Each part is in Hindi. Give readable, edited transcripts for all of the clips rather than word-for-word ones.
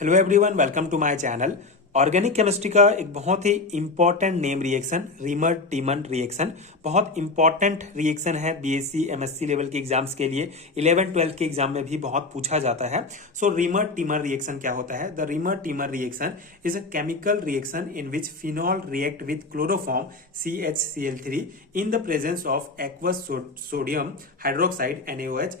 Hello everyone, welcome to my channel. Organic chemistry का एक बहुत ही important name reaction Reimer Tiemann reaction बहुत इंपॉर्टेंट रिएक्शन है। बीएससी एमएससी लेवल के एग्जाम्स के लिए 11 12 के एग्जाम में भी बहुत पूछा जाता है। सो रीमर टीमर रिएक्शन क्या होता है? The Reimer Tiemann reaction is a chemical reaction in which phenol react with chloroform CHCl3 in the presence of aqueous sodium hydroxide NaOH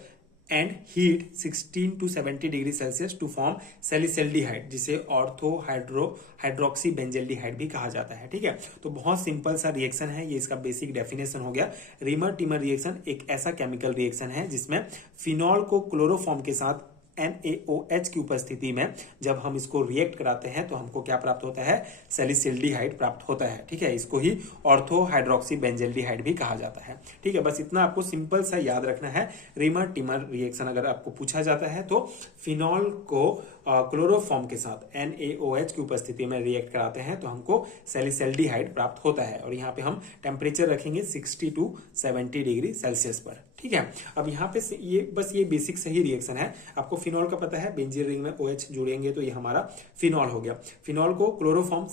and heat 16 to 70 degree Celsius to form salicylaldehyde, जिसे ऑर्थो हाइड्रोक्सी बेंजल्डिहाइड भी कहा जाता है। ठीक है, तो बहुत सिंपल सा रिएक्शन है, ये इसका बेसिक डेफिनेशन हो गया। रीमर टीमर रिएक्शन एक ऐसा केमिकल रिएक्शन है जिसमें फिनॉल को क्लोरोफॉर्म के साथ NaOH की उपस्थिति में जब हम इसको रिएक्ट कराते हैं तो हमको क्या प्राप्त होता है? सैलिसल्डिहाइड प्राप्त होता है। ठीक है, इसको ही ऑर्थो हाइड्रोक्सी बेंजल्डिहाइड भी कहा जाता है। ठीक है, बस इतना आपको सिंपल सा याद रखना है। रीमर टीमर रिएक्शन अगर आपको पूछा जाता है तो फिनॉल को क्लोरोफॉर्म के साथ NaOH की उपस्थिति में रिएक्ट कराते हैं तो हमको सैलिसल्डिहाइड प्राप्त होता है। और यहाँ पे हम टेम्परेचर रखेंगे 60 to 70 डिग्री सेल्सियस पर। ठीक है, अब यहाँ पे ये बेसिक सही रिएक्शन है। आपको फिनॉल का पता है, बेंजीन रिंग में OH जुड़ेंगे तो ये हमारा फिनॉल हो गया। फिनॉल को क्लोरोफॉर्म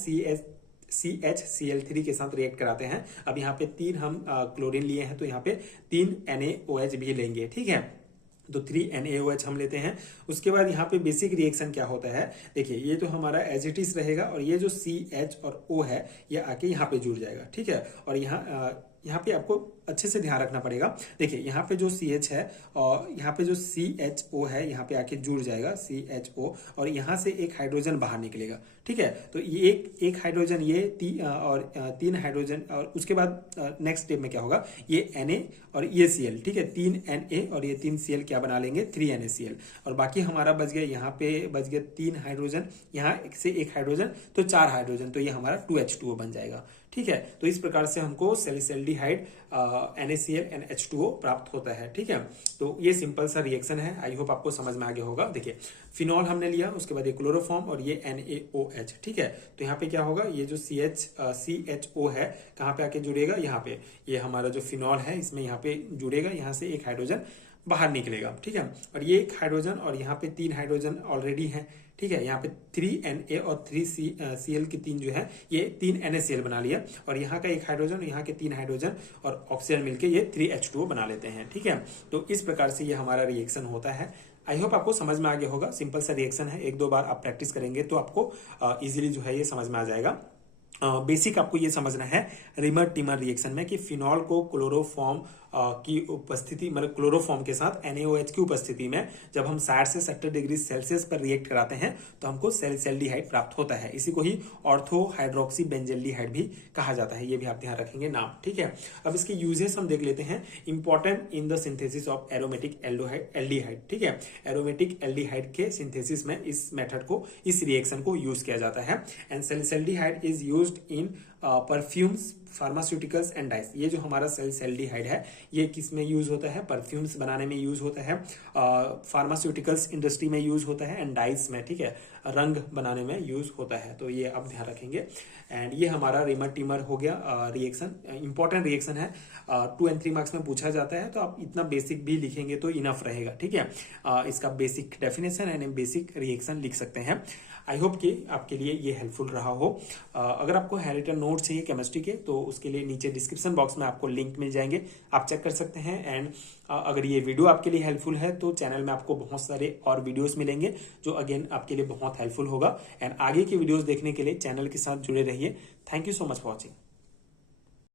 CHCl3 के साथ रिएक्ट कराते हैं। अब यहाँ पे 3 हम क्लोरीन लिए हैं तो यहाँ पे 3 NaOH भी लेंगे। ठीक है, तो 3 NaOH हम लेते हैं। उसके बाद यहाँ पे बेसिक रिएक्शन क्या होता है? देखिए, ये तो हमारा एज इट इज रहेगा और ये जो CH और O है ये आके यहाँ पे जुड़ जाएगा। ठीक है, और यहाँ पे आपको अच्छे से ध्यान रखना पड़ेगा। देखिए, यहाँ पे जो CH है और यहाँ पे जो CHO है यहाँ पे आके जुड़ जाएगा CHO, और यहाँ से एक हाइड्रोजन बाहर निकलेगा। ठीक है, तो ये एक हाइड्रोजन ये और 3 हाइड्रोजन, और उसके बाद नेक्स्ट स्टेप में क्या होगा? ये Na और ये Cl। ठीक है, 3 Na और ये 3 Cl क्या बना लेंगे? 3 NaCl। और बाकी हमारा बच गया, यहाँ पे बच गया 3 हाइड्रोजन, यहाँ से एक हाइड्रोजन, तो 4 हाइड्रोजन, तो ये हमारा 2H2O बन जाएगा। ठीक है, तो इस प्रकार से हमको सैलिसल्डिहाइड NaCl NH2O प्राप्त होता है। ठीक है, तो ये सिंपल सा रिएक्शन है। आई होप आपको समझ में आ गया होगा। देखिए, फिनॉल हमने लिया, उसके बाद ये क्लोरोफॉर्म और ये NaOH। ठीक है, तो यहाँ पे क्या होगा? ये जो CHO है कहाँ पे आके जुड़ेगा? यहाँ पे। ये हमारा जो फिनॉल है इसमें यहाँ पे जुड़ेगा, यहाँ से एक हाइड्रोजन बाहर निकलेगा। ठीक है, और ये एक हाइड्रोजन और यहाँ पे 3 हाइड्रोजन ऑलरेडी हैं। ठीक है, यहाँ पे 3 Na और 3 Cl की 3 जो है ये 3 NaCl बना लिया, और यहाँ का एक हाइड्रोजन, यहाँ के 3 हाइड्रोजन और ऑक्सीजन मिलके ये 3H2O बना लेते हैं। ठीक है, तो इस प्रकार से ये हमारा रिएक्शन होता है। आई होप आपको समझ में आ गया होगा। सिंपल सा रिएक्शन है, 1-2 बार आप प्रैक्टिस करेंगे तो आपको इजीली जो है ये समझ में आ जाएगा। बेसिक आपको ये समझना है रीमर टीमर रिएक्शन में कि फिनॉल को क्लोरोफॉर्म की उपस्थिति, मतलब क्लोरोफॉर्म के साथ NaOH की उपस्थिति में जब हम 60 से 70 डिग्री सेल्सियस पर रिएक्ट कराते हैं तो हमको सैलिसल्डिहाइड प्राप्त होता है। इसी को ही ऑर्थो हाइड्रोक्सी बेंजल्डिहाइड भी कहा जाता है। ये भी आप ध्यान रखेंगे नाम। ठीक है, अब इसके यूजेस हम देख लेते हैं। Important in the synthesis of aromatic aldehyde. ठीक है, एरोमेटिक एल्डिहाइड के सिंथेसिस में इस मेथड को, इस रिएक्शन को यूज किया जाता है। And salicylaldehyde is used in perfumes, pharmaceuticals and dyes. ये जो हमारा सैलिसल्डिहाइड है ये किस में यूज होता है? परफ्यूम्स बनाने में यूज होता है, फार्मास्यूटिकल्स इंडस्ट्री में यूज होता है, एंड डाइस में, ठीक है, रंग बनाने में यूज होता है। तो ये आप ध्यान रखेंगे। एंड ये हमारा रीमर टीमर हो गया रिएक्शन। इंपॉर्टेंट रिएक्शन है, 2 और 3 मार्क्स में पूछा जाता है, तो आप इतना बेसिक भी लिखेंगे तो इनफ रहेगा। ठीक है, इसका basic definition and basic reaction लिख सकते हैं। आई होप कि आपके लिए ये हेल्पफुल रहा हो। अगर आपको हैंडरिटन नोट चाहिए केमिस्ट्री के तो उसके लिए नीचे डिस्क्रिप्शन बॉक्स में आपको लिंक मिल जाएंगे, आप चेक कर सकते हैं। एंड अगर ये वीडियो आपके लिए हेल्पफुल है तो चैनल में आपको बहुत सारे और वीडियोस मिलेंगे जो अगेन आपके लिए बहुत हेल्पफुल होगा। एंड आगे की वीडियोस देखने के लिए चैनल के साथ जुड़े रहिए। Thank you so much for watching.